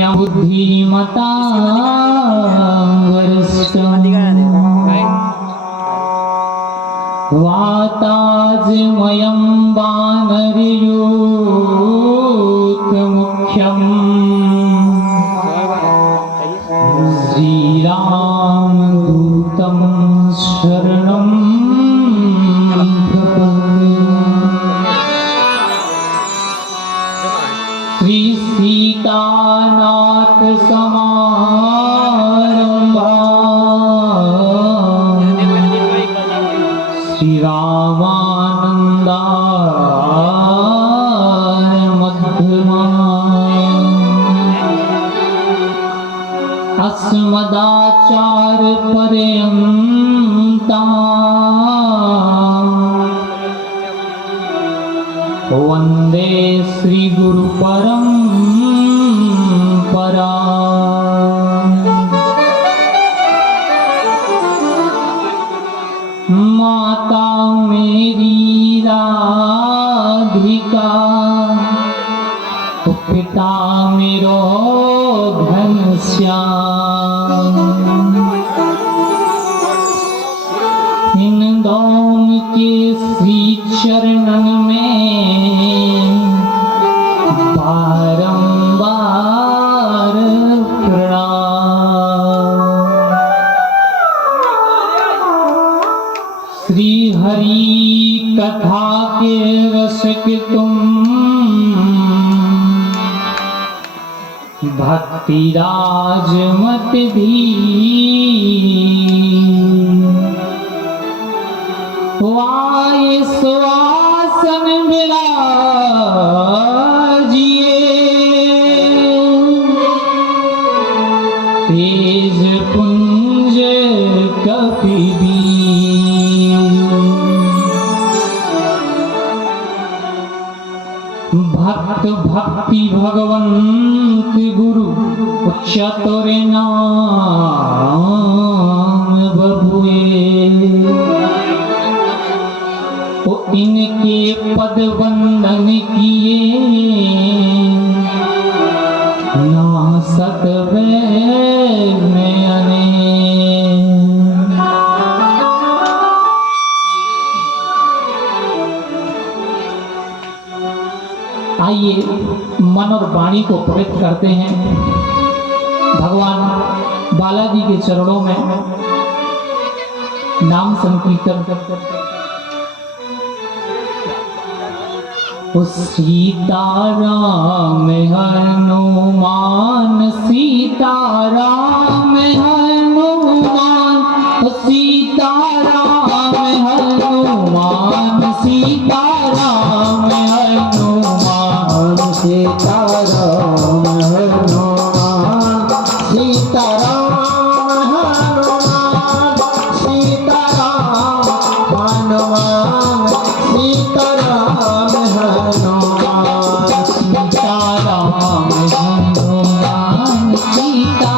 बुद्धिमता वाताजमयं वानरयूथमुख्यं श्रीरामदूतं शरणं श्री सीतानाथ समारंभा श्री रामानंदाय मध्यमा अस्मदाचार्य पर्यंता वंदे श्री गुरु परंपरा। माता मेरी राधिका पिता मेरो घनश्याम इन दोनों के श्री चरणन में बारंबार प्रणाम। श्री हरि कथा के रसिक तुम भक्ति राज मत भी वाय स्वासन विराजिए तेज पुंज कपिबी। भक्त भक्ति भगवंत गुरु उच्चतर नाम बबुए इनके पद वंदन किए ना सतवेद में आइए मन और वाणी को पवित्र करते हैं। भगवान बालाजी के चरणों में नाम संकीर्तन करते सीताराम हनुमान सीताराम हनुमान सीताराम हनुमान सीताराम हनुमान सीताराम हनुमान सीताराम हनुमान सीताराम हनुमान सीताराम हनुमान सीताराम हनुमान सीता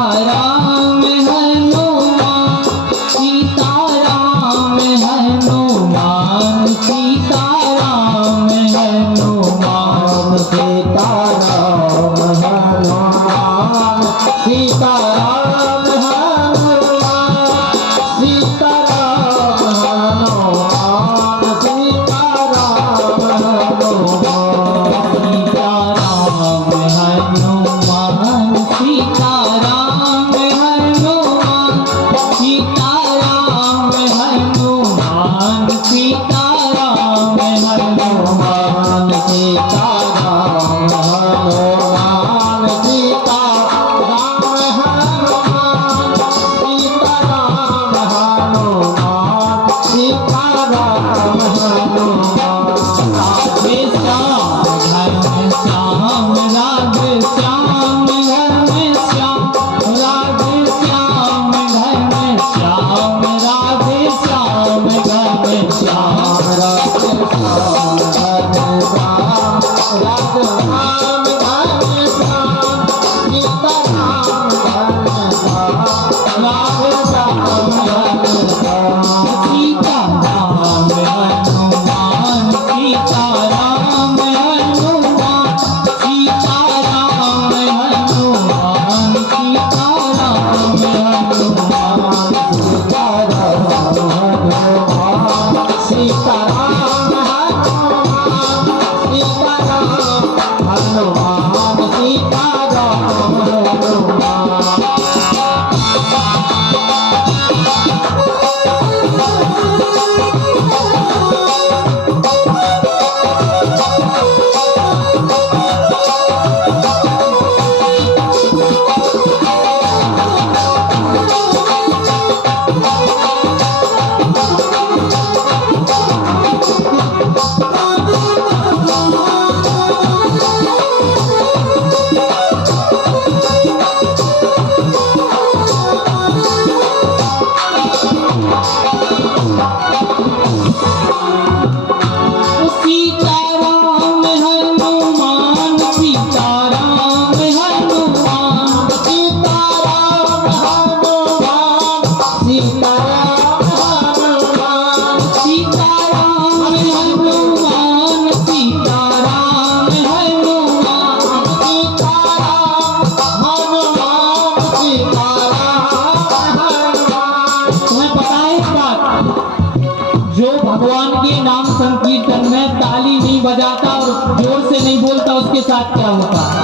साथ क्या होता है।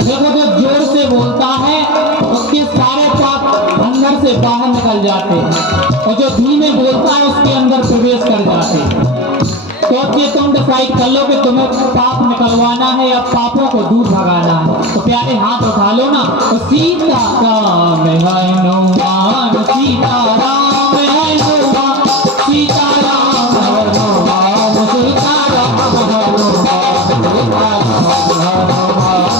देखो जो जोर से बोलता है उसके सारे पाप अंदर से बाहर निकल जाते हैं और जो धीमे बोलता है उसके अंदर प्रवेश कर जाते हैं। तो अब ये तुम डिसाइड कर लो कि तुम्हें पाप निकलवाना है या पापों को दूर भगाना है। तो प्यारे हाथ उठा लो ना। तो सीता राम है हनुमान, सीता राम है हनुमान, सीता राम है हनुमान, सीता राम है हनुमान, सीता राम है हनुमान,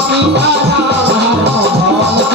सीता राम है हनुमान, सीता राम है हनुमान, सीता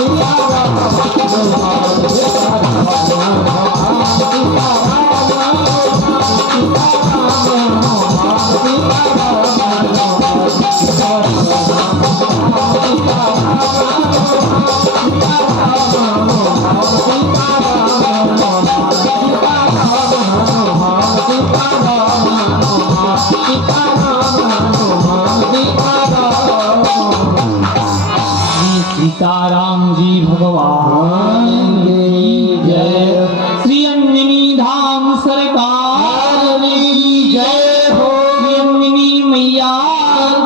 राम है हनुमान, सीता राम है हनुमान, सीताराम जी भगवान की जय। श्री अंजनी धाम सरकार की जय हो। श्री अंजनी मैया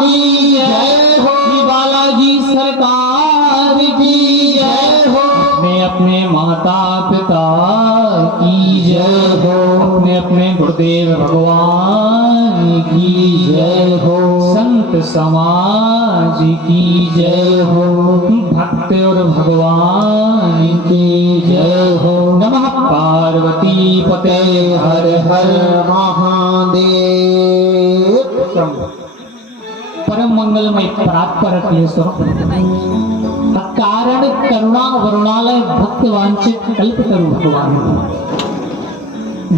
की जय हो। श्री बालाजी सरकार की जय हो। मैं अपने माता पिता की जय हो। अपने गुरुदेव भगवान की जय हो। संत समाज की जय हो। भक्त और भगवान की जय हो। नमः पार्वती पते हर हर महादेव। परम मंगलमय परात्पर कारण करुणा वरुणालय भक्त वांछित कल्प तरु भगवान,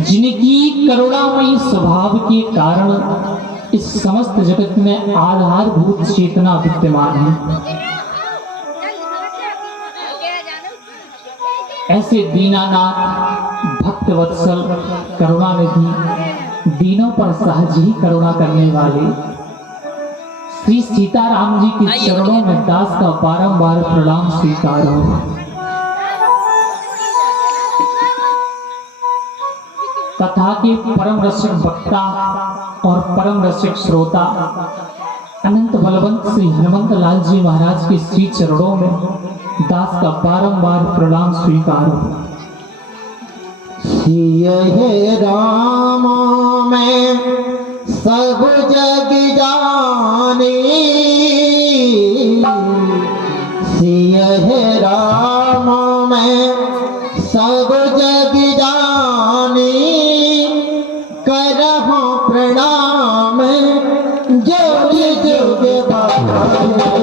जिनकी करुणामयी स्वभाव के कारण इस समस्त जगत में आधारभूत चेतना विद्यमान है। ऐसे दीनानाथ भक्त वत्सल करुणानिधि दीनों पर सहज ही करुणा करने वाले श्री सीताराम जी के चरणों में दास का बारंबार प्रणाम स्वीकार हो। कथा के परम रसिक वक्ता और परम रसिक श्रोता अनंत बलवंत श्री हनुमंत लाल जी महाराज के श्री चरणों में दास का बारंबार प्रणाम स्वीकार हो। सिय राम में सब जग जाने, सिय राम में सब जग जाने, करहु प्रणाम जोग जोग भावे।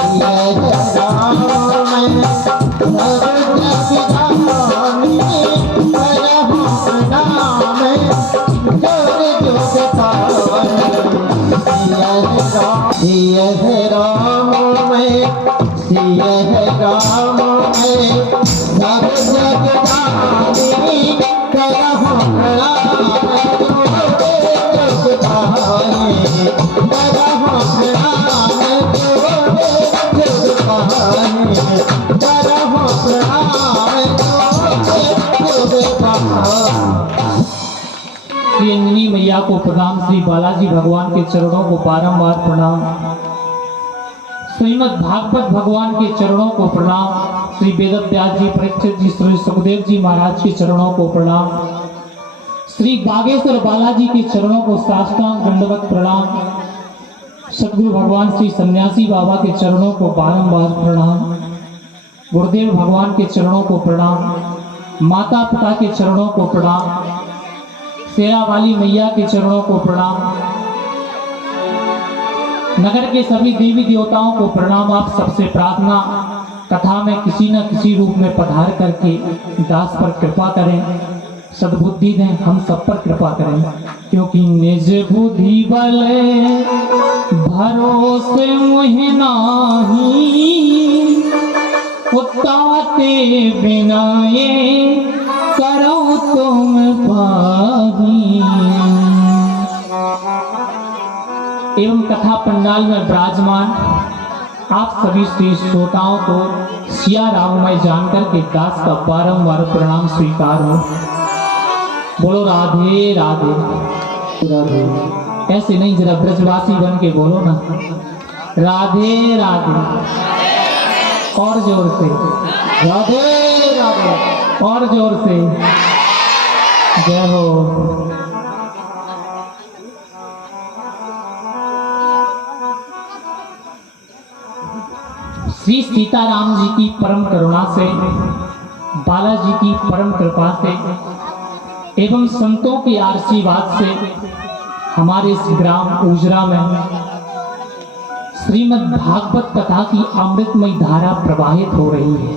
सिय राम में सब जग जाने, करहु प्रणाम जोग जोग भावे। सिय राम में, सिय राम में सब जग जाने, करहु प्रणाम जोग जोग भावे। करहु प्रणाम जोग जोग भावे। करहु प्रणाम जोग जोग भावे। श्री अंजनी मैया को प्रणाम, श्री बालाजी भगवान के चरणों को बारंबार प्रणाम, श्रीमद् भागवत भगवान के चरणों को प्रणाम, श्री वेदव्यास जी, परीक्षित जी, श्री सुखदेव जी महाराज के चरणों को प्रणाम, श्री बागेश्वर बालाजी के चरणों को साष्टांग दंडवत प्रणाम, सद्गुरु भगवान श्री सन्यासी बाबा के चरणों को बारंबार प्रणाम, गुरुदेव भगवान के चरणों को प्रणाम, माता पिता के चरणों को प्रणाम, शेरा वाली मैया के चरणों को प्रणाम, नगर के सभी देवी देवताओं को प्रणाम। आप सबसे प्रार्थना, कथा में किसी न किसी रूप में पधार करके दास पर कृपा करें, सद्बुद्धि दें, हम सब पर कृपा करें, क्योंकि निज बुद्धि बल भरोसे मुहि नाही, उताते बिना ये करो तुम पाही। एवं कथा पंडाल में विराजमान आप सभी श्री श्रोताओं को सिया राममय जानकर के दास का बारंबार प्रणाम स्वीकार हो। बोलो राधे राधे राधे। ऐसे नहीं, जरा ब्रजवासी बन के बोलो ना, राधे राधे, और जोर से, राधे राधे। और जोर से, जय हो। श्री सीताराम जी की परम करुणा से, बालाजी की परम कृपा से एवं संतों के आशीर्वाद से हमारे इस ग्राम ऊजरा में श्रीमद् भागवत कथा की अमृतमयी धारा प्रवाहित हो रही है।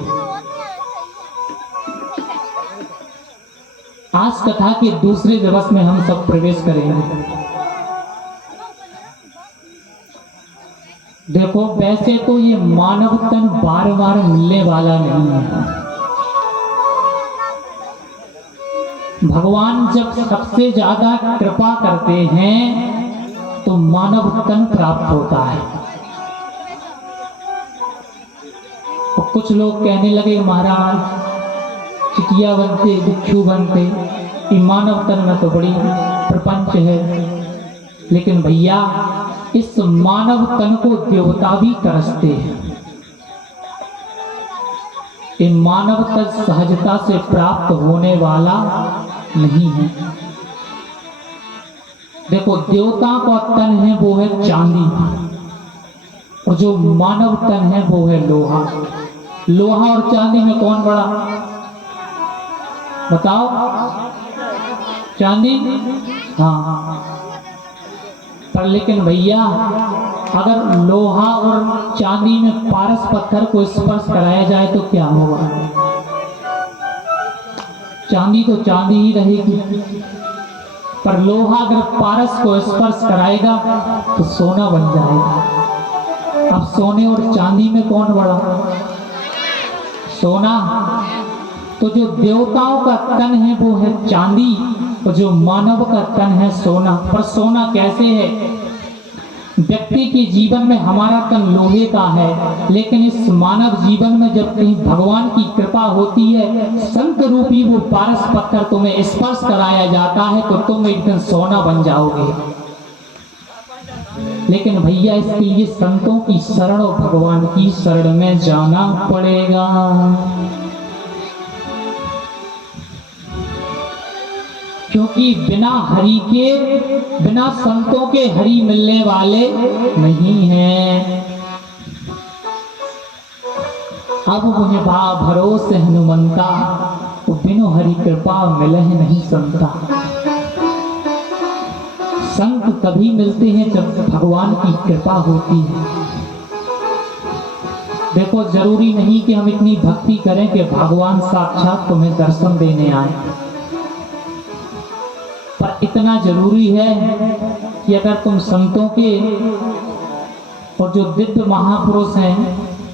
आज कथा के दूसरे दिवस में हम सब प्रवेश करेंगे। देखो, वैसे तो ये मानव तन बार बार मिलने वाला नहीं है। भगवान जब सबसे ज्यादा कृपा करते हैं तो मानव तन प्राप्त होता है। तो कुछ लोग कहने लगे, महाराज चिटिया बनते, भिक्षु बनते, ये मानव तन में तो बड़ी प्रपंच है। लेकिन भैया, इस मानव तन को देवता भी तरसते हैं। ये मानव तन सहजता से प्राप्त होने वाला नहीं है। देखो, देवता का तन है वो है चांदी, और जो मानव तन है वो है लोहा। लोहा और चांदी में कौन बड़ा? बताओ। चांदी? हाँ। पर लेकिन भैया, अगर लोहा और चांदी में पारस पत्थर को स्पर्श कराया जाए तो क्या होगा? चांदी तो चांदी ही रहेगी, पर लोहा अगर पारस को स्पर्श कराएगा तो सोना बन जाएगा। अब सोने और चांदी में कौन बड़ा? सोना। तो जो देवताओं का तन है वो है चांदी, और जो मानव का तन है सोना। पर सोना कैसे है? व्यक्ति के जीवन में हमारा तन लोहे का है, लेकिन इस मानव जीवन में जब कहीं भगवान की कृपा होती है, संत रूपी वो पारस पत्थर तुम्हें स्पर्श कराया जाता है तो तुम एक दिन सोना बन जाओगे। लेकिन भैया, इसके लिए संतों की शरण और भगवान की शरण में जाना पड़ेगा। क्योंकि बिना हरि के, बिना संतों के हरि मिलने वाले नहीं हैं। अब मुझे बा भरोसे हनुमंता, तो बिनो हरि कृपा मिलह नहीं संता। संत तभी मिलते हैं जब भगवान की कृपा होती है। देखो, जरूरी नहीं कि हम इतनी भक्ति करें कि भगवान साक्षात तुम्हें दर्शन देने आए, पर इतना जरूरी है कि अगर तुम संतों के और जो दिव्य महापुरुष हैं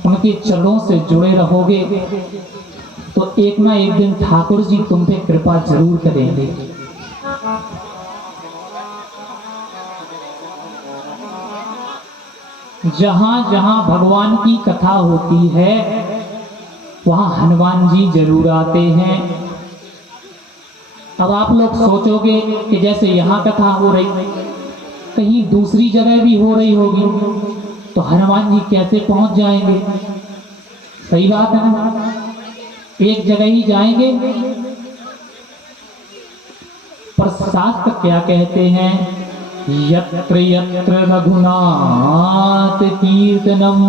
उनके चरणों से जुड़े रहोगे तो एक ना एक दिन ठाकुर जी तुम पे कृपा जरूर करेंगे। जहां जहां भगवान की कथा होती है वहां हनुमान जी जरूर आते हैं। अब आप लोग सोचोगे कि जैसे यहाँ कथा हो रही, कहीं दूसरी जगह भी हो रही होगी तो हनुमान जी कैसे पहुंच जाएंगे? सही बात है ना, एक जगह ही जाएंगे। पर शास्त्र क्या कहते हैं? यत्र यत्र रघुनाथ कीर्तनम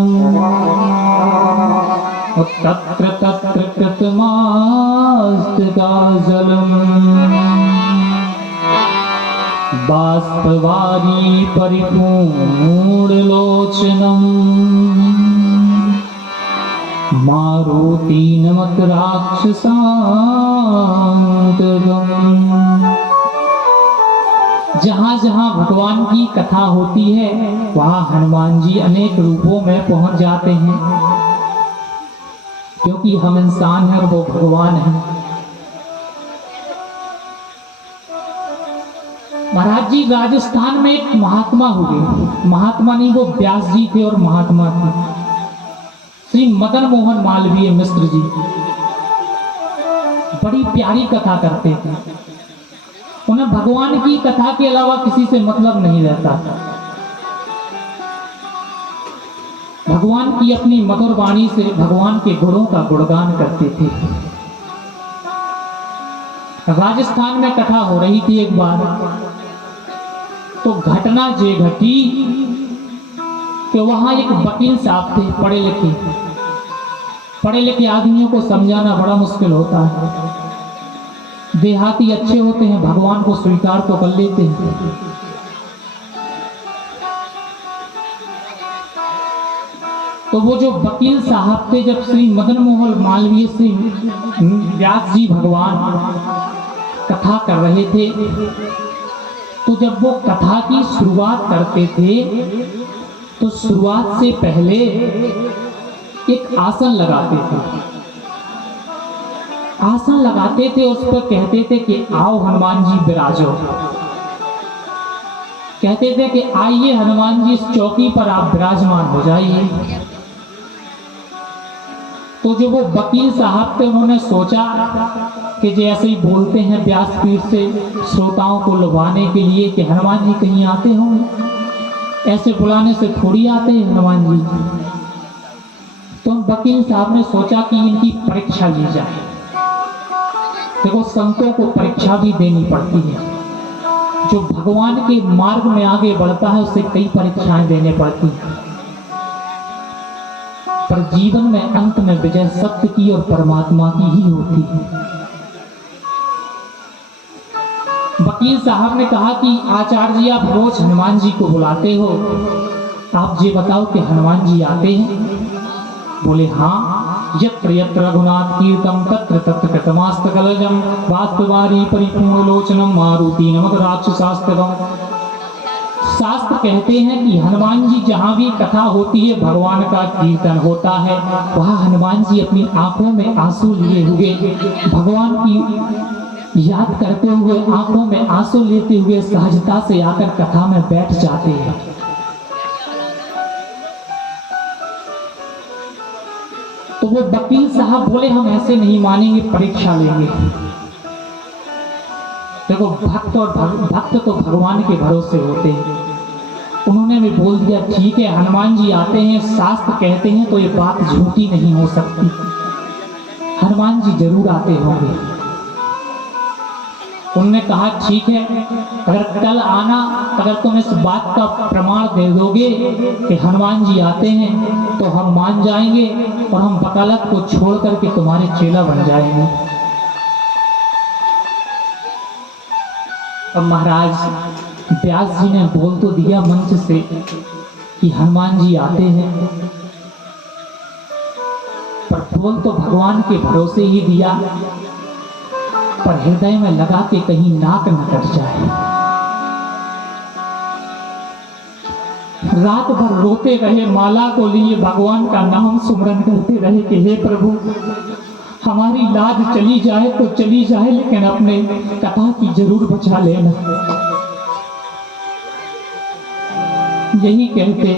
तत्र तत्र कृतमास्तकाजलम बाष्पवारी परिपूर्णलोचनम मारुति नमत राक्षसान्तकम्। जहां जहां भगवान की कथा होती है वहां हनुमान जी अनेक रूपों में पहुंच जाते हैं, क्योंकि हम इंसान हैं और वो भगवान है। महाराज जी, राजस्थान में एक महात्मा हुए, महात्मा नहीं वो व्यास जी थे और महात्मा थे, श्री मदन मोहन मालवीय मिश्र जी। बड़ी प्यारी कथा करते थे। उन्हें उन्हें भगवान की कथा के अलावा किसी से मतलब नहीं रहता। भगवान की अपनी मधुर वाणी से भगवान के गुणों का गुणगान करते थे। राजस्थान में कथा हो रही थी एक बार, तो घटना ये घटी कि वहां एक वकील साहब थे, पढ़े लिखे आदमियों को समझाना बड़ा मुश्किल होता है। देहाती अच्छे होते हैं, भगवान को स्वीकार तो कर लेते हैं। तो वो जो वकील साहब थे, जब श्री मदन मोहन मालवीय से व्यास जी भगवान कथा कर रहे थे, तो जब वो कथा की शुरुआत करते थे तो शुरुआत से पहले एक आसन लगाते थे। आसन लगाते थे, उस पर कहते थे कि आओ हनुमान जी विराजो। कहते थे कि आइए हनुमान जी, इस चौकी पर आप विराजमान हो जाइए। तो जो वो वकील साहब थे, उन्होंने सोचा कि जैसे ही बोलते हैं व्यासपीठ से श्रोताओं को लुभाने के लिए कि हनुमान जी कहीं आते होंगे, ऐसे बुलाने से थोड़ी आते हैं हनुमान जी। तो वकील साहब ने सोचा कि इनकी परीक्षा ली जाए। देखो, संतों को परीक्षा भी देनी पड़ती है। जो भगवान के मार्ग में आगे बढ़ता है उसे कई परीक्षाएं देने पड़ती हैं, पर जीवन में अंत में विजय सत्य की और परमात्मा की ही होती है। वकील साहब ने कहा कि आचार्य जी, आप रोज हनुमान जी को बुलाते हो, आप ये बताओ कि हनुमान जी आते हैं? बोले हाँ, यत्र यत्र रघुनाथ कीर्तम तत्र तत्र कृतमास्तकलजम वास्तवारी परिपूर्ण लोचनम मारुति नमक राक्षसास्तवम। शास्त्र कहते हैं कि हनुमान जी जहाँ भी कथा होती है, भगवान का कीर्तन होता है, वहाँ हनुमान जी अपनी आंखों में आंसू लिए हुए, भगवान की याद करते हुए, आंखों में आंसू लेते हुए सहजता से आकर कथा में बैठ जाते हैं। तो वो वकील साहब बोले, हम ऐसे नहीं मानेंगे, परीक्षा लेंगे। देखो, भक्त तो भगवान के भरोसे होते हैं। उन्होंने भी बोल दिया, ठीक है, हनुमान जी आते हैं, शास्त्र कहते हैं, तो ये बात झूठी नहीं हो सकती, हनुमान जी जरूर आते होंगे। उन्होंने कहा, ठीक है, अगर कल आना, अगर तुम इस बात का प्रमाण दे दोगे कि हनुमान जी आते हैं, तो हम मान जाएंगे और हम वकालत को छोड़ करके तुम्हारे चेला बन जाएंगे। अब महाराज व्यास जी ने बोल तो दिया मंच से कि हनुमान जी आते हैं, पर बोल तो भगवान के भरोसे ही दिया, पर हृदय में लगा के कहीं नाक न कट जाए। रात भर रोते रहे, माला को लिए भगवान का नाम सुमरन करते रहे कि हे प्रभु, हमारी लाज चली जाए तो चली जाए, लेकिन अपने कथा की जरूर बचा लेना। यही कहते,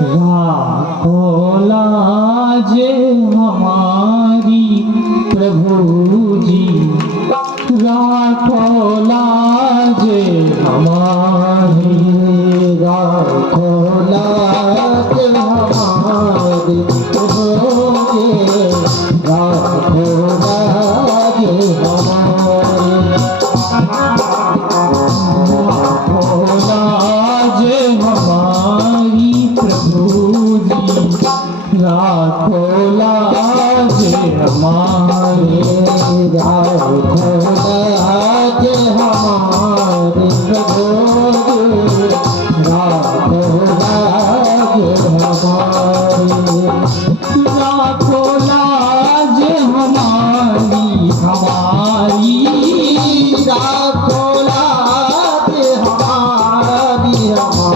राखो लाजे हमारी प्रभु जी, राखो लाजे हमारी, राखो लाज हमारी प्रभु जी, राखो लाज हमारी, राखो लाज हमारी प्रभु जी, राखो लाज हमारे, राखो लाज हमारी प्रभु जी, राखो लाज हमारी, राखो लाज हमारी, हमारी, राखो लाज हमारी, हमारी,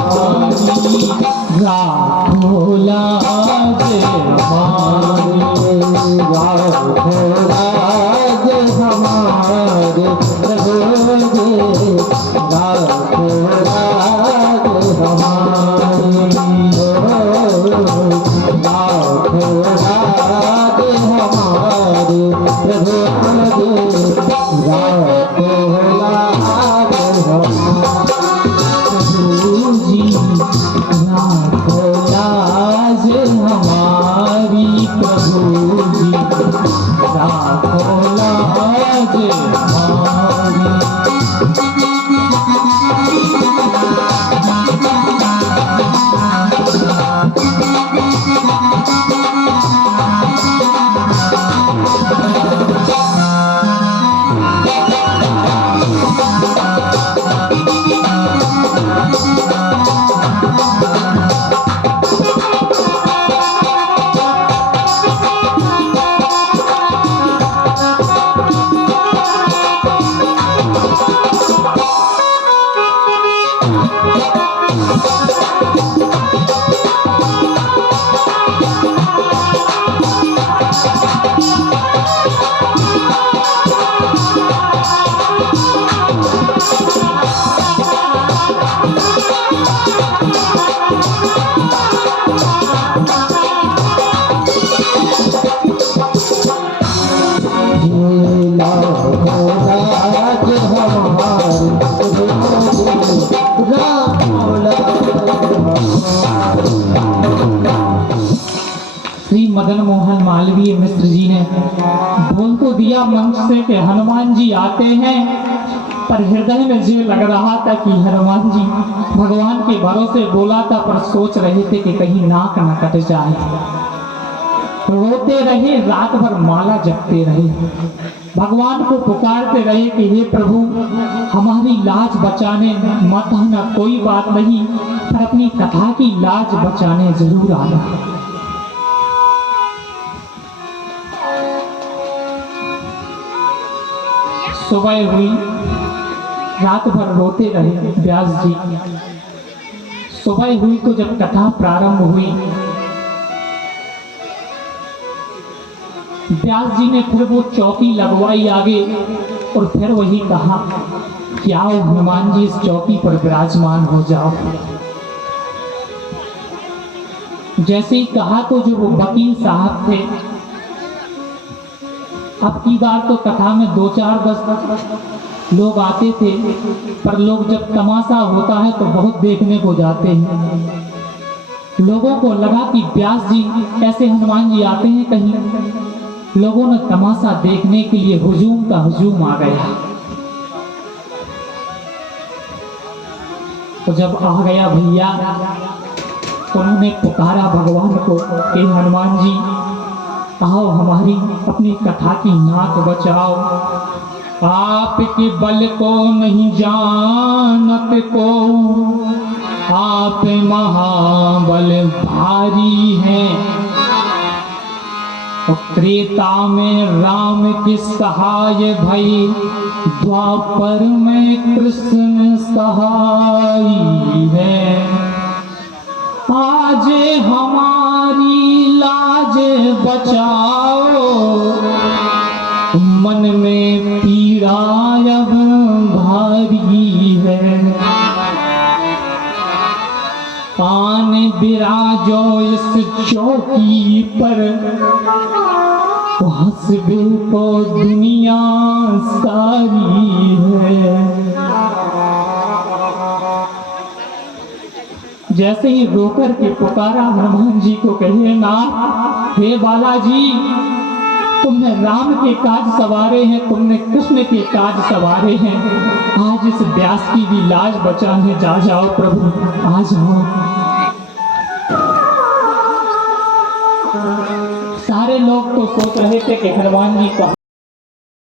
राखो लाज हमारी, राखो लाज हमारे प्रभु जी, राखो लाज हमारी, राखो लाज हमारे प्रभु जी। श्री मदन मोहन मालवीय मिश्र जी ने बोल तो दिया मंच से कि हनुमान जी आते हैं, पर हृदय में ये लग रहा था कि हनुमान जी भगवान के भरोसे बोला था, पर सोच रहे थे कि कहीं नाक न कट जाए। रोते रहे, रात भर माला जपते रहे, भगवान को पुकारते रहे कि हे प्रभु हमारी लाज बचाने मत आना, कोई बात नहीं, पर अपनी कथा की लाज बचाने जरूर आना। सुबह हुई, रात भर रोते रहे व्यास जी। सुबह हुई तो जब कथा प्रारंभ हुई, व्यास जी ने फिर वो चौकी लगवाई आगे और फिर वही कहा कि आओ हनुमान जी इस चौकी पर विराजमान हो जाओ। जैसे ही कहा तो जो वो वकील साहब थे, अब की बार तो कथा में 2-4-10 लोग आते थे, पर लोग जब तमाशा होता है तो बहुत देखने को जाते हैं। लोगों को लगा कि व्यास जी ऐसे हनुमान जी आते हैं कहीं, लोगों ने तमाशा देखने के लिए हुजूम का हुजूम आ गया। तो जब आ गया भैया तो उन्होंने पुकारा भगवान को कि हनुमान जी आओ हमारी अपनी कथा की नाक बचाओ। आपके बल को नहीं जानत को, आप महाबल भारी हैं। त्रेता में राम की सहाय भई, द्वापर में कृष्ण सहाय है। आज हमारी लाज बचाओ, मन में पीड़ा अब भारी है। पान बिराजो इस चौकी पर, हंसबे को दुनिया सारी है। जैसे ही रोकर के पुकारा हनुमान जी को, कहे ना हे बालाजी, तुमने राम के काज सवारे हैं, तुमने कृष्ण के काज सवारे हैं, आज इस व्यास की भी लाज बचाने जा जाओ प्रभु, आ जाओ। सारे लोग तो सोच रहे थे कि हनुमान जी को